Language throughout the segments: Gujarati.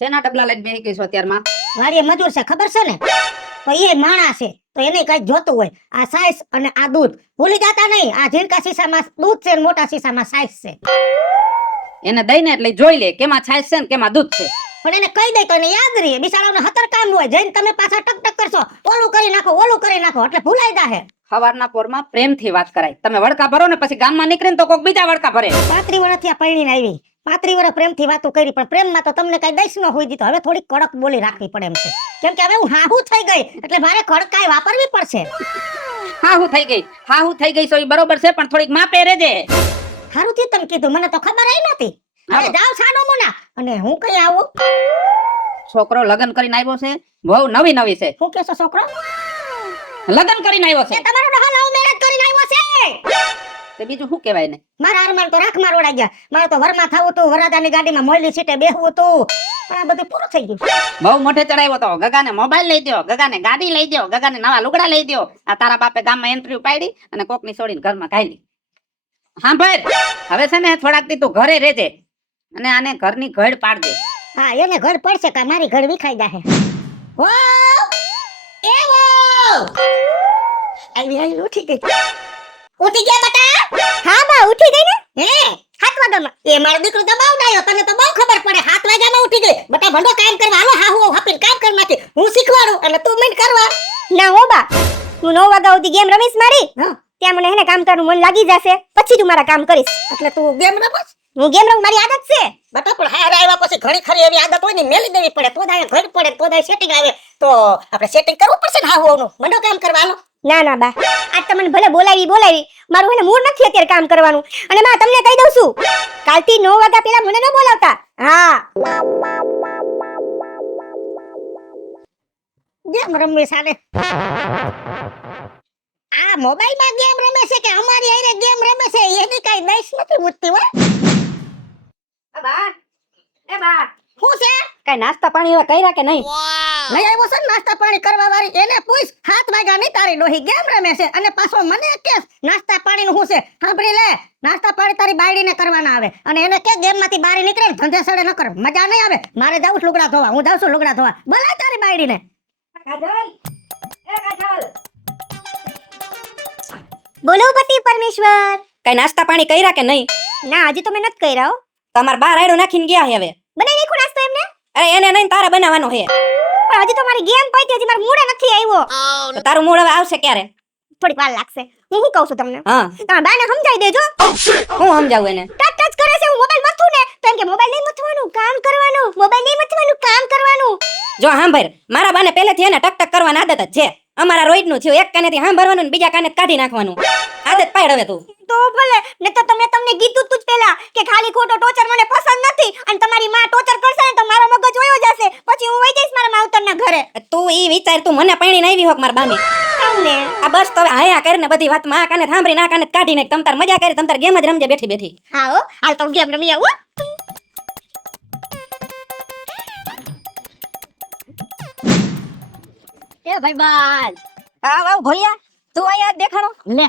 શેના ડબલા લઈને બેહી ગઈ છો અત્યારમાં? મારી મજૂર છે ખબર છે ને, તો એ માણસ છે તો એને કઈ જોતું હોય. આ સાઈઝ અને આ દૂધ ભૂલી જતા નહીં. આ ઝીણકા શીશામાં દૂધ છે ને મોટા શીશામાં સાઈઝ છે. એને દઈને એટલે જોઈ લે કેમાં છાશ છે ને કેમાં દૂધ છે. પણ એને કહી દે તો એને યાદ રહે. બિચારાને હતર કામ હોય, જઈને તમે પાછા ટક ટક કરશો, ઓલું કરી નાખો ઓલું કરી નાખો એટલે ભૂલાઈ જાહે. સવારના પોરમાં પ્રેમથી વાત કરાય. તમે વડકા ભરો ને પછી ગામમાં નીકળીને તો કોક બીજા વડકા ભરે. 35 વર્ષથી આ પરણીને આવી, 35 વર્ષ પ્રેમથી વાતો કરી, પણ પ્રેમમાં તો તમને કઈ દઈશ ન હોય દીધો. હવે થોડી કડક બોલી રાખવી પડે એમ છે, કેમ કે હવે હું હાહુ થઈ ગઈ એટલે મારે કડકાઈ વાપરવી પડશે. હાહુ થઈ ગઈ છો ઈ બરોબર છે, પણ થોડીક માપે રહેજે. હારું થયું તમે કીધું, મને તો ખબર ય નહોતી. હવે જાવ સાનો મુના, અને હું કઈ આવું. છોકરો લગ્ન કરીને આવ્યો છે, બહુ નવી છે. શું કેસો છોકરો? લગ્ન કરીને આવ્યો છે. તમારો ડોહા લવ મેરેજ કરીને આવ્યો છે. તે બીજું શું કહેવાય ને? મારા અરમાન તો રાખમાં રોડાઈ ગયા. મારે તો વરમાં થાવું તું, વરાદાની ગાડીમાં મોયલી સીટે બેહવું તું, પણ આ બધું પૂરું થઈ ગયું. બહુ મોઢે ચડાવ્યો તો. ગગાને મોબાઈલ લઈ દ્યો, ગગાને ગાડી લઈ દ્યો, ગગાને નવા લુગડા લઈ દ્યો. આ તારા બાપે ગામમાં એન્ટ્રી પાડી અને કોકની છોડીને ઘરમાં કાઢી. હા ભાઈ, હવે છે ને થોડાક દી તું ઘરે રહેજે અને આને ઘરની ઘડ પાડજે. હા, એને ઘર પડશે કા મારી ઘર વિખાઈ જાહે. ઓ એ વો આવી ઉઠી ગઈ. ઉઠી ગયા બટા? હા બા ઉઠી ગઈ ને. હે 7 વાગ્યામાં? એ મારો દીકરો દબાવ ડાયો, તને તો બહુ ખબર પડે. 7 વાગ્યામાં ઉઠી ગઈ. બટા ભંડો કામ કરવા હાલો, હા હું હાપીને કામ કરી નાખી. હું શીખવાડું અને તું મને કરવા. ના હો બા, તું 9 વાગ્યા સુધી ગેમ રમીશ મારી. હા, ત્યાં મને હેને કામ કરવાનું મન લાગી જશે, પછી તું મારા કામ કરીશ. એટલે તું ગેમ રમસ? હું ગેમ રમું, મારી આદત છે. બટા પણ હારે આવ્યા પછી ઘણી ખરી એવી આદત હોય ને મેલી દેવી પડે. પોદાય ઘર પડે, પોદાય સેટિંગ આવે તો આપણે સેટિંગ કરવું પડશે ને. હા હોનું મંડો કામ કરવા હાલો. ના ના બા, આજ તમને ભલે બોલાવી, મારું હેને મૂડ નથી અત્યારે કામ કરવાનું. અને બા તમને કહી દઉં છું, કાલથી 9 વાગ્યા પહેલા મને ન બોલાવતા. હા, ગેમ રમવી સાને. આ મોબાઈલમાં ગેમ રમે છે કે અમારી હારે ગેમ રમે છે એની કઈ દઈશ નથી મૂકતી હો. એ બા શું છે? કઈ નાસ્તા પાણી એવા કર્યા કે નહીં? લઈ આવ્યો છે ને નાસ્તા પાણી કરવા વાળી, એને પૂછ. 7 વાગ્યા ની તારી ડોહી ગેમ રમે છે અને પાછો મને કે નાસ્તા પાણી નું શું છે. સાંભળી લે, નાસ્તા પાણી તારી બાયડીને કરવાના આવે અને એને કે ગેમ માંથી બહાર નીકળે ને ધંધે સડે ન કર, મજા નહીં આવે. મારે જાઉં લુગડા ધોવા, હું જાઉં છું લુગડા ધોવા. બોલાય તારી બાયડીને. બોલો પતિ પરમેશ્વર. કઈ નાસ્તા પાણી કર્યા કે નહીં? ના હજી તો મેં નથી કર્યા હો. તમાર બાર આયડો નાખીને ગયા છે હવે. બનાવી નાખો નાસ્તો એમને. અરે એને નહીં, તારે બનાવવાનો છે. પણ હજી તો મારી ગેમ પડી, હજી મારું મૂડ નથી આવ્યો. તો તારું મૂડ હવે આવશે ક્યારે? થોડીક વાર લાગશે. હું શું કહું છું તમને, હા, તમે બાને સમજાવી દેજો. હું સમજાવું એને? ટચ કરે છે, હું મોબાઈલ મથું ને તો એમ કે મોબાઈલ નહીં મથવાનું, કામ કરવાનું. મોબાઈલ નહીં મથવાનું, કામ કરવાનું. જો સાંભળ, મારા બાને પહેલેથી એને ટક ટક કરવાની આદત જ છે. અમારા રોજનું થયું, એક કાનેથી સાંભળવાનું ને બીજા કાને કાઢી નાખવાનું. આદત પાડ હવે તું. તો ભલે ને, તો તમે તમને કીધું તું જ પહેલા કે ખાલી ખોટો ટોર્ચર મને પસંદ નથી, અને તમારી માં ટોર્ચર કરશે ને તો મારો મગજ વયો જશે, પછી હું વઈ જઈશ મારા માવતરના ઘરે. તું ઈ વિચાર, તું મને પાણીને આવી હોક મારા બાની. તમને આ બસ તો હવે હાયા કરીને બધી વાત માં કાને સાંભળી ના કાને કાઢી નાખ. તમ તાર મજા કરી, તમ તાર ગેમ જ રમજે બેઠી બેઠી. હા હો, હાલ તો ગેમ રમી આવું. એ ભાઈ બાલ, આવ આવ ભોલિયા, તું આયા દેખાણો. લે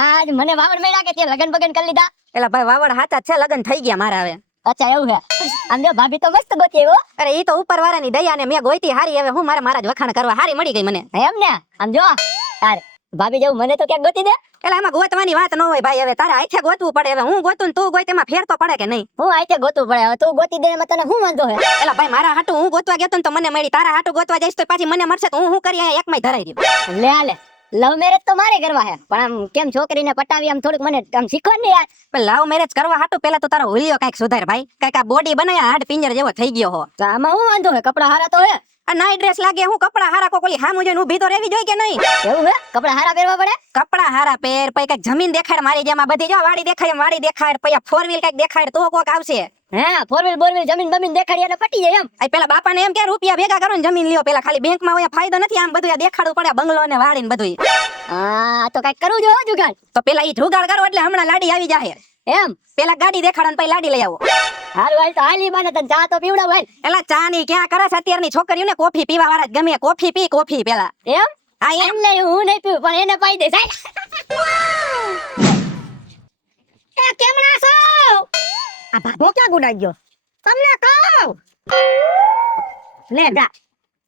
આજ મને વાવડ મેળા કે તે લગન બગન કરી લીધા. એલા ભાઈ વાવડ હાચા છે, લગન થઈ ગયા મારા હવે. અચ્છા એવું છે. આમ જો ભાભી તો મસ્ત ગોતી આવ્યો. અરે ઈ તો ઉપર વાળાની દયા ને મેં ગોઈતી હારી. હવે હું મારા જ વખાણ કરવા, હારી મળી ગઈ મને. એમ ને? આમ જો યાર ભાભી જેવું મને તો ક્યાંક ગોતી દે. એટલે એમાં ગોતવાની વાત ન હોય ભાઈ. હવે તારે આઈથે ગોતવું પડે. હવે હું ગોતું ને તું ગોઈ, તેમાં ફેર તો પડે કે નહીં? હું આઈતે ગોતવું પડે. હવે તું ગોતી દે એમાં તને શું વાંધો હે? એલા ભાઈ મારા હાટુ હું ગોતવા ગયો તો મને મળી. તારા હાટુ ગોતવા જઈશ તો પાછી મને મળશે તો હું કરી અહીંયા એકમાંય ધરાઈ દઉં. લે લે, લવ મેરેજ તો મારે કરવા હે, પણ આમ કેમ છોકરીને પટાવી આમ થોડુંક મને આમ શીખવાડ ને યાર. લવ મેરેજ કરવા હાટુ પેલા તો તારો હુલિયો કાઈક સુધાર ભાઈ. કાઈક આ બોડી બનાયા હાડ પિંજર જેવો થઈ ગયો હો. તો આમાં શું વાંધો હે? કપડા હારા તો હે. આ નાઈ ડ્રેસ લાગે, હું કપડા હારા કોકલી હામુ જોઈને ઊભી તો રહેવી જોઈએ કે નહીં? એવું હે? કપડા હારા પહેરવા પડે? કપડા હારા પહેર, પછી કઈક જમીન દેખાડ મારી જેમ. આ બધી જો વાડી દેખાય એમ વાડી દેખાડ, પછી ફોર વ્હીલ કઈક દેખાડ તો કોક આવશે. હે ફોર વ્હીલ બોર વ્હીલ જમીન બમીન દેખાડી એટલે પટી જાય એમ. આ પેલા બાપાને એમ કે રૂપિયા ભેગા કરો ને જમીન લ્યો. પેલા ખાલી બેંકમાં હોય ફાયદો નથી. આમ બધું દેખાડવું પડે, બંગલો ને વાડી ને બધું. હા તો કઈક કરવું જો જુગાડ. તો પેલા ઈ જુગાડ કરો એટલે હમણાં લાડી આવી જાય. એમ પેલા ગાડી દેખાડો ને પછી લાડી લઈ આવો. હારું હાલ તો હાલી બાને તને ચા તો પીવડાવ હાલ. એલા ચા ની ક્યાં કરે છે અત્યારની છોકરીઓને? કોફી પીવા વાળા જ ગમે. કોફી પી કોફી પેલા. એમ? આ એમ એમ લઈ હું નહીં પીવું પણ એને પાઈ દે સાહેબ. એ કેમણા છો? આ ભાગો ક્યાં ગુડાઈ ગયો? તમને કહું લે જા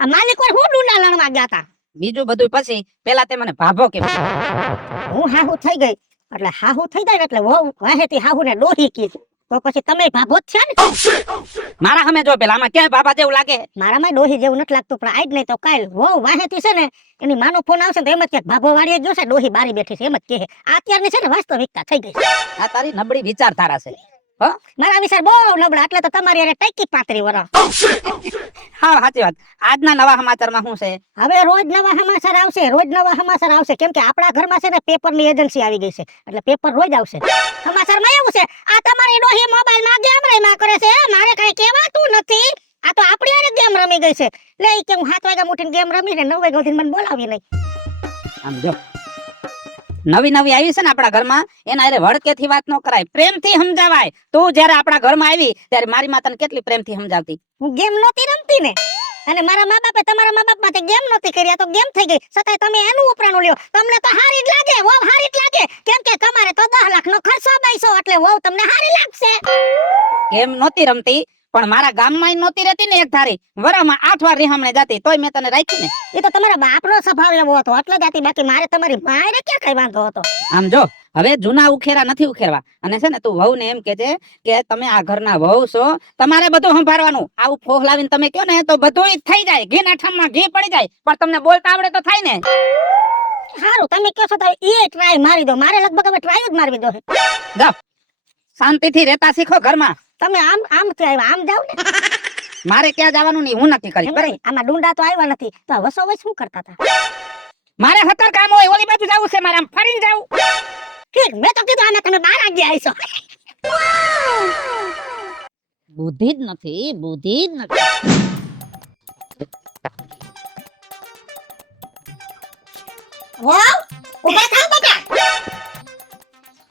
આ માલિક કોઈ હું ડુંડા લણવા ગયા તા બીજું બધું પછી પેલા તે મને ભાભો કે હું હાહુ થઈ ગઈ એટલે હાહુ થઈ જાય ને એટલે વહુ વાહેતી હાહુ ને ડોહી કીધું તો પછી તમે ભાભો જ છે ને મારા સામે જો પેલા આમાં ક્યાંય ભાભા જેવું લાગે મારામાં ડોહી જેવું નથી લાગતું પણ આજ નહીં તો કાલ વહુ વાહેતી છે ને એની માનો ફોન આવશે ને તો એમ જ કે ભાભો વાળીએ ગયો છે ડોહી બારી બેઠી છે એમ જ કહે અત્યારની છે ને વાસ્તવિકતા થઈ ગઈ આ તારી નબળી વિચારધારા છે મારા વિચાર બહુ નબળા એટલે તો તમારી અરે ટકી પાતરી વરા હા સાચી વાત આજના નવા સમાચારમાં શું છે હવે રોજ નવા સમાચાર આવશે કેમ કે આપણા ઘરમાં છે ને પેપરની એજન્સી આવી ગઈ છે એટલે પેપર રોજ આવશે સમાચારમાં એવું છે આ તમારી ડોહી મોબાઈલમાં ગેમ રમ્યા કરે છે મારે કઈ કહેવાતું નથી આ તો આપણી હારે ગેમ રમી ગઈ છે લે ઈ કે હું 7 વાગ્યા ઉઠીને ગેમ રમીને 9 વાગ્યા સુધી મને બોલાવી નહીં આમ જો નવી આવી છે ને આપણા ઘરમાં એના હારે વળકેથી વાત ન કરાય પ્રેમથી સમજાવાય તું જ્યારે આપણા ઘરમાં આવી ત્યારે મારી માતાને કેટલી પ્રેમથી સમજાવતી હું ગેમ નહોતી રમતી ને અને મારા મા બાપે તમારા મા બાપ માટે ગેમ નહોતી કરી આ તો ગેમ થઈ ગઈ છતાંય તમે એનું ઉપરાણું લ્યો તમને તો હારી જ લાગે વહુ હારી જ લાગે કેમ કે તમારે તો 10 લાખનો ખર્ચો બાઈસો એટલે વહુ તમને હારી લાગશે ગેમ નહોતી રમતી પણ મારા ગામમાં નહોતી રહેતી ને એક ધારી વરામાં 8 વાર રિહામણે જાતી તોય મેં તને રાખી ને એ તો તમારા બાપનો સ્વભાવ એવો હતો એટલે જાતી બાકી મારે તમારી માયરે ક્યાં કઈ વાંધો હતો આમ જો હવે જૂના ઉખેરા નથી ઉખેરવા અને છે ને તું વહુ ને એમ કે છે કે તમે આ ઘરના વહુ છો તમારે બધું સંભાળવાનું આવું ફોહ લાવીને તમે કયો ને તો બધું થઈ જાય ઘીના ઠામમાં ઘી પડી જાય પણ તમને બોલતા આવડે તો થાય ને સારું તમે કહો છો તો એ ટ્રાય મારી દો મારે લગભગ હવે ટ્રાય જ મારવી દો જાઓ શાંતિથી રહેતા શીખો ઘરમાં તમે આમ કે આવ્યા આમ જાવ ને મારે ક્યાં જવાનું નહીં હું નથી કરી બરાબર આમાં ડુંડા તો આવ્યા નથી તો વસો વસ શું કરતા હતા મારે 17 કામ હોય ઓલી બાજુ જવું છે મારે આમ ફરીને જાવું ઠીક મેં તો કીધું આને તમે 12 વાગે આવીશો બુદ્ધિ જ નથી વાવ ઉભા થાવ બટા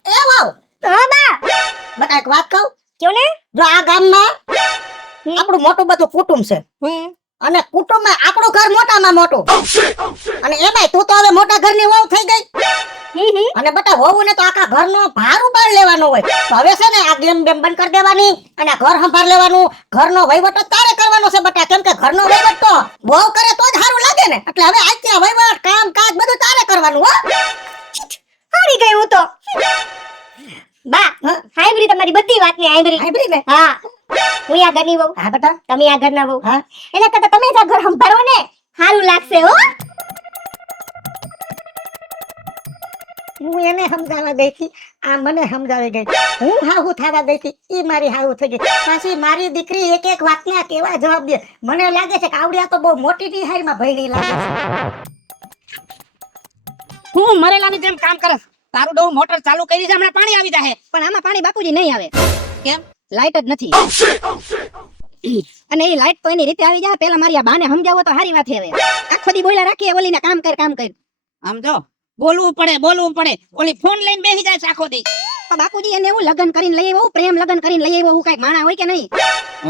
એ વાવ હા બા બટા એક વાત કહું કયો ને જો આ ગામમાં આપણું મોટું બધું કુટુંબ છે અને કુટુંબમાં આપણું ઘર મોટામાં મોટું અને એમાંય તું તો હવે મોટા ઘરની વહુ થઈ ગઈ અને બટા વહુ ને તો આખા ઘરનો ભાર ઉપાડ લેવાનો હોય તો હવે છે ને આ ગેમ બેમ બંધ કરી દેવાની અને આ ઘર સંભાળ લેવાનું ઘરનો વહીવટ જ તારે કરવાનો છે બટા કેમ કે ઘરનો વહીવટ તો વહુ કરે તો જ સારું લાગે ને એટલે હવે આજથી વહીવટ કામ કાજ બધું તારે કરવાનું હો હારી ગઈ હું તો બા હાઈબ્રી તમારી બધી વાતની હાઈબ્રી હાઈબ્રી ને હા હું આ ઘરની વહુ હા બટા તમે આ ઘરના વહુ હા એના કરતા તમે જ આ ઘર સંભાળો ને સારું લાગશે હો હું એને સમજાવવા ગઈ હતી આ મને સમજાવી ગઈ હું હાહુ થવા ગઈ હતી ઈ મારી હાહુ થઈ ગઈ પાછી મારી દીકરી એક એક વાતના કેવા જવાબ દે મને લાગે છે કે આવડિયા તો બહુ મોટી નિહાળમાં ભયડી લાગે છે હું મરેલાની જેમ કામ કરે તારું ડો મોટર ચાલુ કરી છે હમણાં પાણી આવી જાહે પણ આમાં પાણી બાપુજી નહીં આવે કેમ લાઈટ જ નથી અને એ લાઈટ તો એની રીતે આવી જાય પેલા મારી આ બાને સમજાવો તો હારી વાત હવે આખો દી બોલ્યા રાખીએ ઓલીને કામ કર આમ જો બોલવું પડે ઓલી ફોન લઈને બેસી જાય છે આખો દી તો બાપુજી એને એવું લગન કરીને લઈ આવ્યો પ્રેમ લગન કરીને લઈ આવ્યો હું કઈ માણા હોય કે નહીં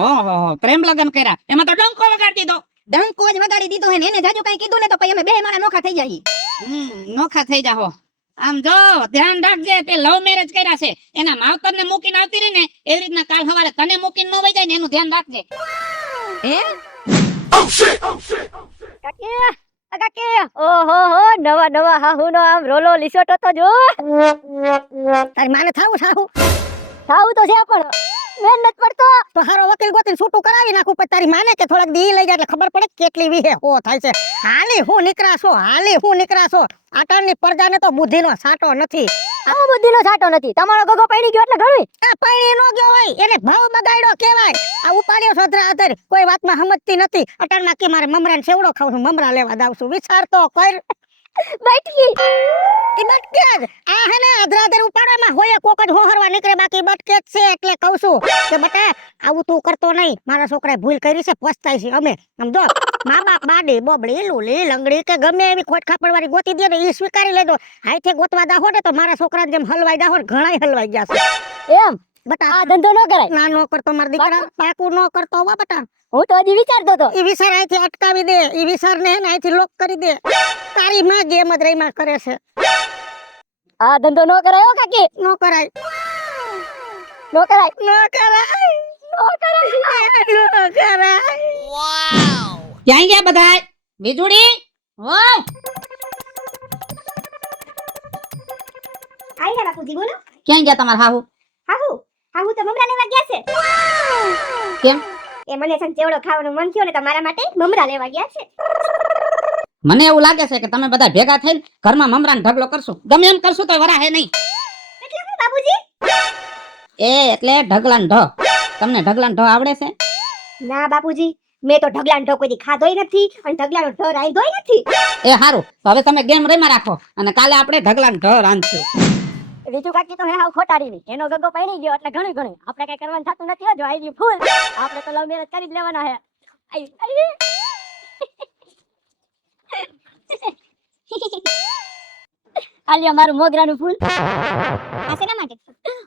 ઓહો પ્રેમ લગન કર્યા એમાં તો ડંકો વગાડી દીધો ડંકો જ વગાડી દીધો હે ને એને જાજુ કઈ કીધું ને તો પછી અમે બે માણા નોખા થઈ જાય નોખા થઈ જાહો આમ જો ધ્યાન રાખજે તે લવ મેરેજ કર્યા છે એના માવતરને મૂકીને આવતી રહી ને એવી રીતના કાલ સવારે તને મૂકીને ન વઈ જાય ને એનું ધ્યાન રાખજે હે કાકી ઓહો હો નવા હાહુનો આમ રોલો લીસોટો તો જો તારી માને થાવું સાહુ થાવું તો છે પણ મહેનત પડતો તો હારો વકીલ ગોતીને છૂટું કરાવી નાખું પછી તારી માને કે થોડાક દી લઈ જાય એટલે ખબર પડે કેટલી વિહે હો થાય છે હાલી હું નીકળાશો આટાણની પ્રજાને તો બુદ્ધિનો સાટો નથી આ બુદ્ધિનો સાટો નથી તમારો ગગો પડી ગયો એટલે ઘણું આ પૈણી નો ગયો હોય એને ભાવ બગાડ્યો કહેવાય આ ઉપાડ્યો સદરા આધર કોઈ વાતમાં સમજતી નથી અટાણમાં કે મારે મમરાને સેવડો ખાવ છું મમરા લેવા જાવ છું વિચાર તો કર બેઠી ઈ બટકે જ આ હે ને અધરાધર ઉપાડવામાં હોય કોક જ હોહરવા નીકળે બાકી બટકે જ છે એટલે કહું છું કે બટા આવું તું કરતો નહીં મારા છોકરાએ ભૂલ કરી છે પછતાય છે અમે સમજો મા બાપ બાડી બોબડી લૂલી લંગડી કે ગમે એવી ખોટ ખાપડવાળી ગોતી દે ને ઈ સ્વીકારી લેજો હાથે ગોતવા દાહો ને તો મારા છોકરાને જેમ હલવાઈ દાહો ને ઘણાય હલવાઈ ગયા છે એમ બટા આ ધંધો ન કરાય ના નો કરતો મારા દીકરા પાકું નો કરતો હો બટા હું તો હજી વિચારતો તો ઈ વિચાર અહીંથી અટકાવી દે ઈ વિચાર ને અહીંથી લોક કરી દે તારી માં ગેમ જ રહીમાં કરે છે આ ધંધો ન કરાય હો કાકી નો કરાય ન કરાય નો કરાય ક્યાં ગયા બધાય વીજળી હો આઈ બાપુજી બોલો. ક્યાં ગયા તમારા હાહુ હાહુ તો મમરા લેવા ગયા છે. કેમ એ મને છે ને ચેવડો ખાવાનું મન થયું ને તો મારા માટે મમરા લેવા ગયા છે. મને એવું લાગે છે કે તમે બધા ભેગા થઈને ઘરમાં મમરાનો ઢગલો કરશો ગમે એમ કરશો તો વરાહે નહીં એટલે હું બાપુજી? એટલે ઢગલાનો ઢ તમને ઢગલાનો ઢ આવડે છે ના બાપુજી, મેં તો ઢગલાનો ઢો કોઈ દી ખાધોય નથી અને ઢગલાનો ઢ રાંધ્યોય નથી. એ હારું તો હવે તમે ગેમ રમ્યા રાખો અને કાલે આપણે ઢગલાનો ઢ રાંધશું રીતુ કાકી તો હે હાવ ખોટાડી એનો ગગો પડી ગયો એટલે ઘણી ઘણી આપણે કઈ કરવાનું થતું નથી. જો આઈ ગયું ફૂલ આપણે તો લવ મેરેજ કરી જ લેવાના હે. આલિયા મારું મોગરાનું ફૂલ આ શેના માટે?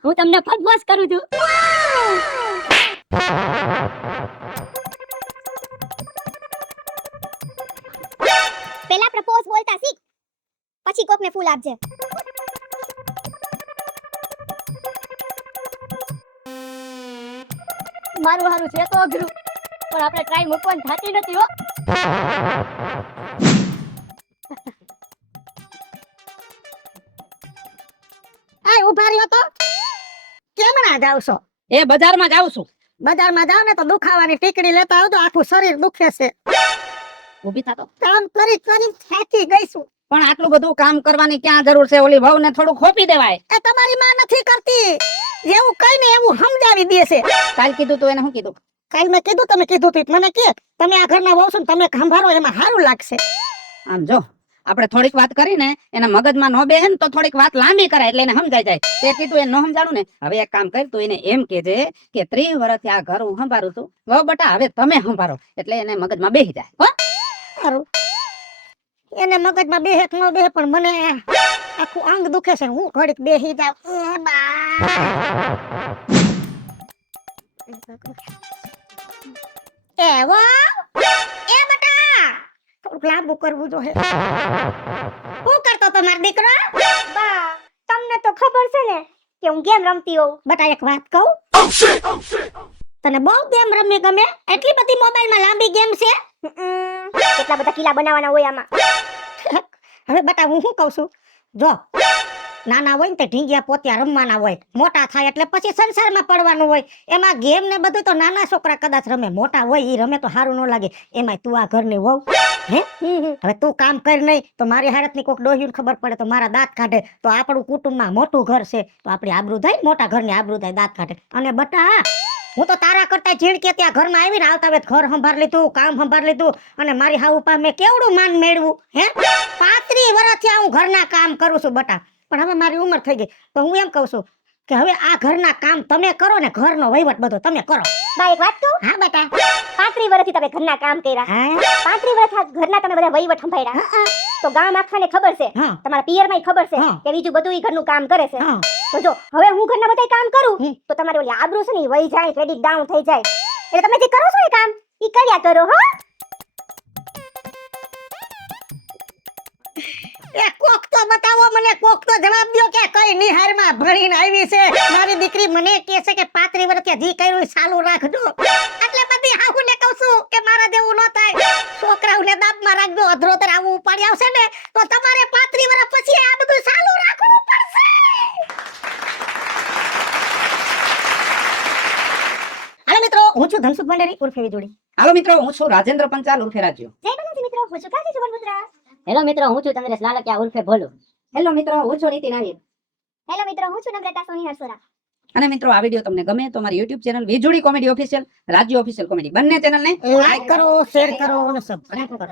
હું તમને ફટફોસ કરું છું. પહેલા પ્રપોઝ બોલતા શીખ, પછી કોકને ફૂલ આપજે. મારું હારું છે તો અઘરું, પણ આપણે ટ્રાય મૂકવાની થતી નથી હો. આ ઉભા રહ્યો તો કેમ ના જાવ છો? એ બજારમાં જાઉં છું બજારમાં જાવ ને તો દુખાવાની ટીકડી લેતા આવજો, આખું શરીર દુખે છે. ઊભી થાતો કામ કરી કરી થાકી ગઈ છું. પણ આટલું બધું કામ કરવાની ક્યાં જરૂર છે ઓલી વહુને થોડું ખોપી દેવાય એ તમારી માં નથી કરતી, જેવું કઈ ને એવું સમજાવી દે છે. કાલ કીધું તું એને શું કીધું કાલ મેં કીધું તમે કીધું તું મને કે તમે આ ઘરના વહુ છો ને તમે સંભાળો એમાં સારું લાગશે. આમ જો આપણે થોડીક વાત કરીને એના મગજમાં ન બેહે ને તો થોડીક વાત લાંબી કરાય એટલે એને સમજાઈ જાય. તે કીધું એને ન સમજાણું ને, હવે એક કામ કર તું એને એમ કહેજે કે 30 વર્ષથી આ ઘર હું સંભાળું છું, વહુ બટા હવે તમે સંભાળો, એટલે એને મગજમાં બેહી જાય. હો સારું, એને મગજમાં બેહે કે ન બેહે પણ મને આખું અંગ દુખે છે, હું ઘડીક બેહી જાવ. એ વહુ, એ બટા થોડુંક લાંબુ કરવું જોઈએ. શું કરતો તો મારો દીકરો? બા, તમને તો ખબર છે ને કે હું ગેમ રમતી હોઉં. બટા એક વાત કહું, તને બહુ ગેમ રમવી ગમે? એટલી બધી મોબાઈલમાં લાંબી ગેમ છે? કેટલા બધા કિલ્લા બનાવવાના હોય આમાં. હવે બટા હું શું કહું છું, જો નાના હોય ને તે ઢીંગિયા પોતિયા રમવાના હોય, મોટા થાય એટલે પછી સંસારમાં પડવાનું હોય. એમાં ગેમ ને બધું તો નાના છોકરા કદાચ રમે, મોટા હોય ઈ રમે તો સારું ન લાગે. એમાંય તું આ ઘરની વહુ હે, હવે તું કામ કર નહીં તો મારી હારતની કોક ડોહ્યુંને ખબર પડે તો મારા દાંત કાઢે, તો આપણું કુટુંબમાં મોટું ઘર છે તો આપણી આબરૂ થાય, મોટા ઘરની આબરૂ થાય, દાંત કાઢે. અને બટા હું તો તારા કરતા ઝીણકે ત્યાં ઘરમાં આવીને આવતા વેત ઘર સંભાળ લીધું, કામ સંભાળ લીધું, અને મારી હાઉ પા મેં કેવડું માન મેળવું હે. 35 વર્ષથી હું ઘરના કામ કરું છું બટા, પણ હવે મારી ઉંમર થઈ ગઈ તો હું એમ કહું છું કે હવે આ ઘરના કામ તમે કરો ને ઘરનો વહીવટ બધો તમે કરો. બા એક વાત કહું? હા બેટા. 35 વર્ષથી તમે ઘરના કામ કર્યા, હા 35 વર્ષ ઘરના તમે બધા વહીવટ સંભાળ્યા, તો ગામ આખાને ખબર છે, હા તમારા પિયરમાંય ખબર છે હા. કે બીજું બધું ઈ ઘરનું કામ કરે છે. હા તો જો હવે હું ઘરના બધા કામ કરું હમ. તો તમારી ઓલી આબરૂ છે ને ઈ વહી જાય, ક્રેડિટ ડાઉન થઈ જાય. એટલે તમે જે કરો છો ને કામ ઈ કર્યા કરો હો. એ કોક તો બતાવો મને, કોક તો જવાબ દ્યો કે કઈ નિહારમાં ભણીને આવી છે મારી દીકરી. મને કહે છે કે 35 વર્ષથી જી કર્યું ઈ ચાલુ રાખજો. એટલે બધી હાહુને કહું છું કે મારા જેવું ન થાય, છોકરાઓને દાબમાં રાખજો. અધરોતર આવું ઉપાડી આવશે ને તો તમારે 35 વર્ષ પછી આ બધું ચાલુ રાખવું પડશે. હાલો મિત્રો, હું છું ધનસુખ ભંડારી ઉર્ફે વીજળી. હાલો મિત્રો, હું છું રાજેન્દ્ર પંચાલ ઉર્ફે રાજ્યો. જય બનજી મિત્રો, હું છું કાજી સુવર્ણપુત્રા. હેલો મિત્રો, હું છું ચંદ્રેશ લાલકિયા ઉર્ફે ભોલુ. હેલો મિત્રો, હું છું નીતિન આહિર. હેલો મિત્રો, હું છું નમ્રતા સોની હરસોરા. અને મિત્રો આ વિડીયો તમને ગમે તો મારી YouTube ચેનલ વીજળી કોમેડી ઓફિશિયલ, રાજ્ય ઓફિશિયલ કોમેડી બંને ચેનલને લાઈક કરો, શેર કરો અને સબસ્ક્રાઇબ કરો.